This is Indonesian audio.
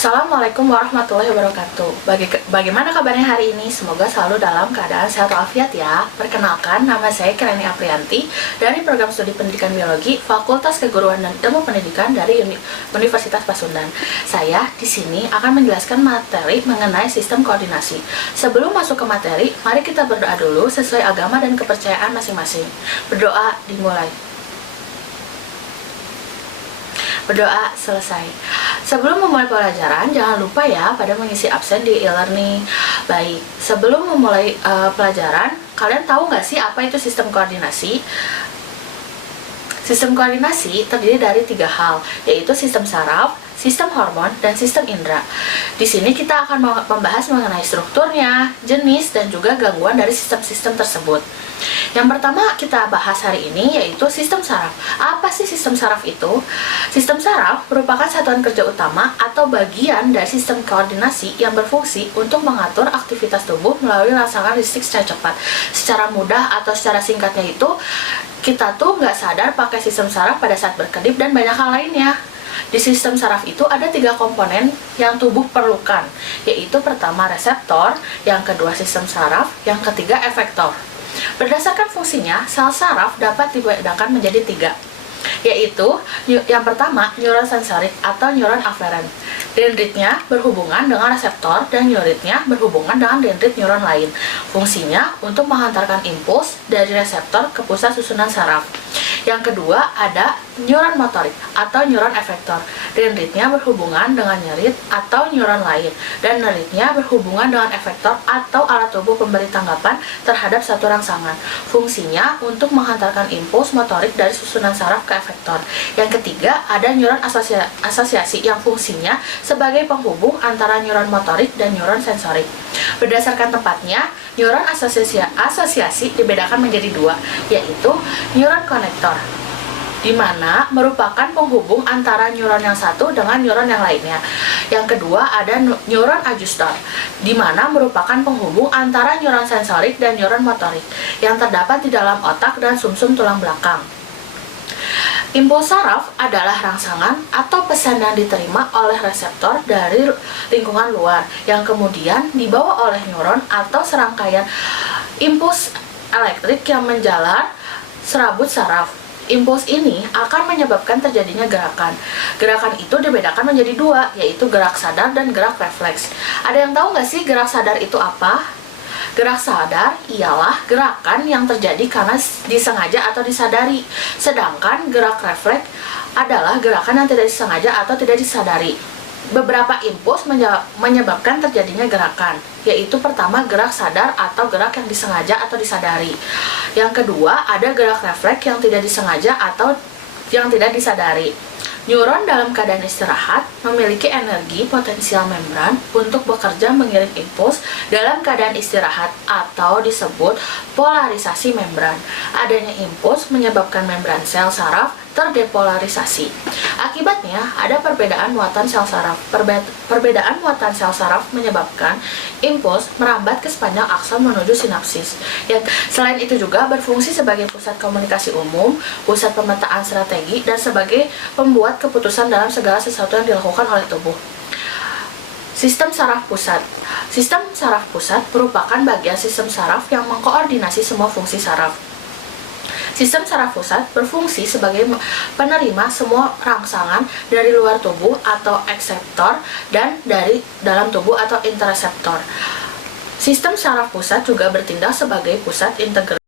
Assalamualaikum warahmatullahi wabarakatuh. Bagaimana kabarnya hari ini? Semoga selalu dalam keadaan sehat walafiat ya. Perkenalkan, nama saya Kirani Aprianti dari Program Studi Pendidikan Biologi Fakultas Keguruan dan Ilmu Pendidikan dari Universitas Pasundan. Saya di sini akan menjelaskan materi mengenai sistem koordinasi. Sebelum masuk ke materi, mari kita berdoa dulu sesuai agama dan kepercayaan masing-masing. Berdoa dimulai. Berdoa selesai. Sebelum memulai pelajaran, jangan lupa ya pada mengisi absen di e-learning. Baik, sebelum memulai pelajaran, kalian tahu nggak sih apa itu sistem koordinasi? Sistem koordinasi terdiri dari 3 hal, yaitu sistem saraf, sistem hormon, dan sistem indera. Di sini kita akan membahas mengenai strukturnya, jenis, dan juga gangguan dari sistem-sistem tersebut. Yang pertama kita bahas hari ini yaitu sistem saraf. Apa sih sistem saraf itu? Sistem saraf merupakan satuan kerja utama atau bagian dari sistem koordinasi yang berfungsi untuk mengatur aktivitas tubuh melalui rangsangan listrik secara cepat. Secara mudah atau secara singkatnya itu, kita tuh nggak sadar pakai sistem saraf pada saat berkedip dan banyak hal lainnya. Di sistem saraf itu ada 3 komponen yang tubuh perlukan, yaitu pertama reseptor, yang kedua sistem saraf, yang ketiga efektor. Berdasarkan fungsinya, sel saraf dapat dibedakan menjadi 3, yaitu yang pertama neuron sensorik atau neuron aferen. Dendritnya berhubungan dengan reseptor dan neuritnya berhubungan dengan dendrit neuron lain. Fungsinya untuk menghantarkan impuls dari reseptor ke pusat susunan saraf. Yang kedua ada neuron motorik atau neuron efektor. Dendritnya berhubungan dengan nerit atau neuron lain, dan neritnya berhubungan dengan efektor atau alat tubuh pemberi tanggapan terhadap satu rangsangan. Fungsinya untuk menghantarkan impuls motorik dari susunan saraf ke efektor. Yang ketiga ada neuron asosiasi yang fungsinya sebagai penghubung antara neuron motorik dan neuron sensorik. Berdasarkan tempatnya, neuron asosiasi dibedakan menjadi 2, yaitu neuron konektor, di mana merupakan penghubung antara neuron yang satu dengan neuron yang lainnya. Yang kedua ada neuron adjustor, di mana merupakan penghubung antara neuron sensorik dan neuron motorik yang terdapat di dalam otak dan sumsum tulang belakang. Impuls saraf adalah rangsangan atau pesan yang diterima oleh reseptor dari lingkungan luar yang kemudian dibawa oleh neuron atau serangkaian impuls elektrik yang menjalar serabut saraf. Impuls ini akan menyebabkan terjadinya gerakan. Gerakan itu dibedakan menjadi 2, yaitu gerak sadar dan gerak refleks. Ada yang tahu nggak sih gerak sadar itu apa? Gerak sadar ialah gerakan yang terjadi karena disengaja atau disadari. Sedangkan gerak refleks adalah gerakan yang tidak disengaja atau tidak disadari. Beberapa impuls menyebabkan terjadinya gerakan, yaitu pertama gerak sadar atau gerak yang disengaja atau disadari. Yang kedua ada gerak refleks yang tidak disengaja atau yang tidak disadari. Neuron dalam keadaan istirahat memiliki energi potensial membran untuk bekerja mengirim impuls dalam keadaan istirahat atau disebut polarisasi membran. Adanya impuls menyebabkan membran sel saraf terdepolarisasi. Akibatnya ada perbedaan muatan sel saraf. Perbedaan muatan sel saraf menyebabkan impuls merambat ke sepanjang akson menuju sinapsis. Selain itu juga berfungsi sebagai pusat komunikasi umum, pusat pemetaan strategi, dan sebagai pembuat keputusan dalam segala sesuatu yang dilakukan oleh tubuh. Sistem saraf pusat. Sistem saraf pusat merupakan bagian sistem saraf yang mengkoordinasi semua fungsi saraf. Sistem saraf pusat berfungsi sebagai penerima semua rangsangan dari luar tubuh atau ekseptor dan dari dalam tubuh atau intereseptor. Sistem saraf pusat juga bertindak sebagai pusat integrasi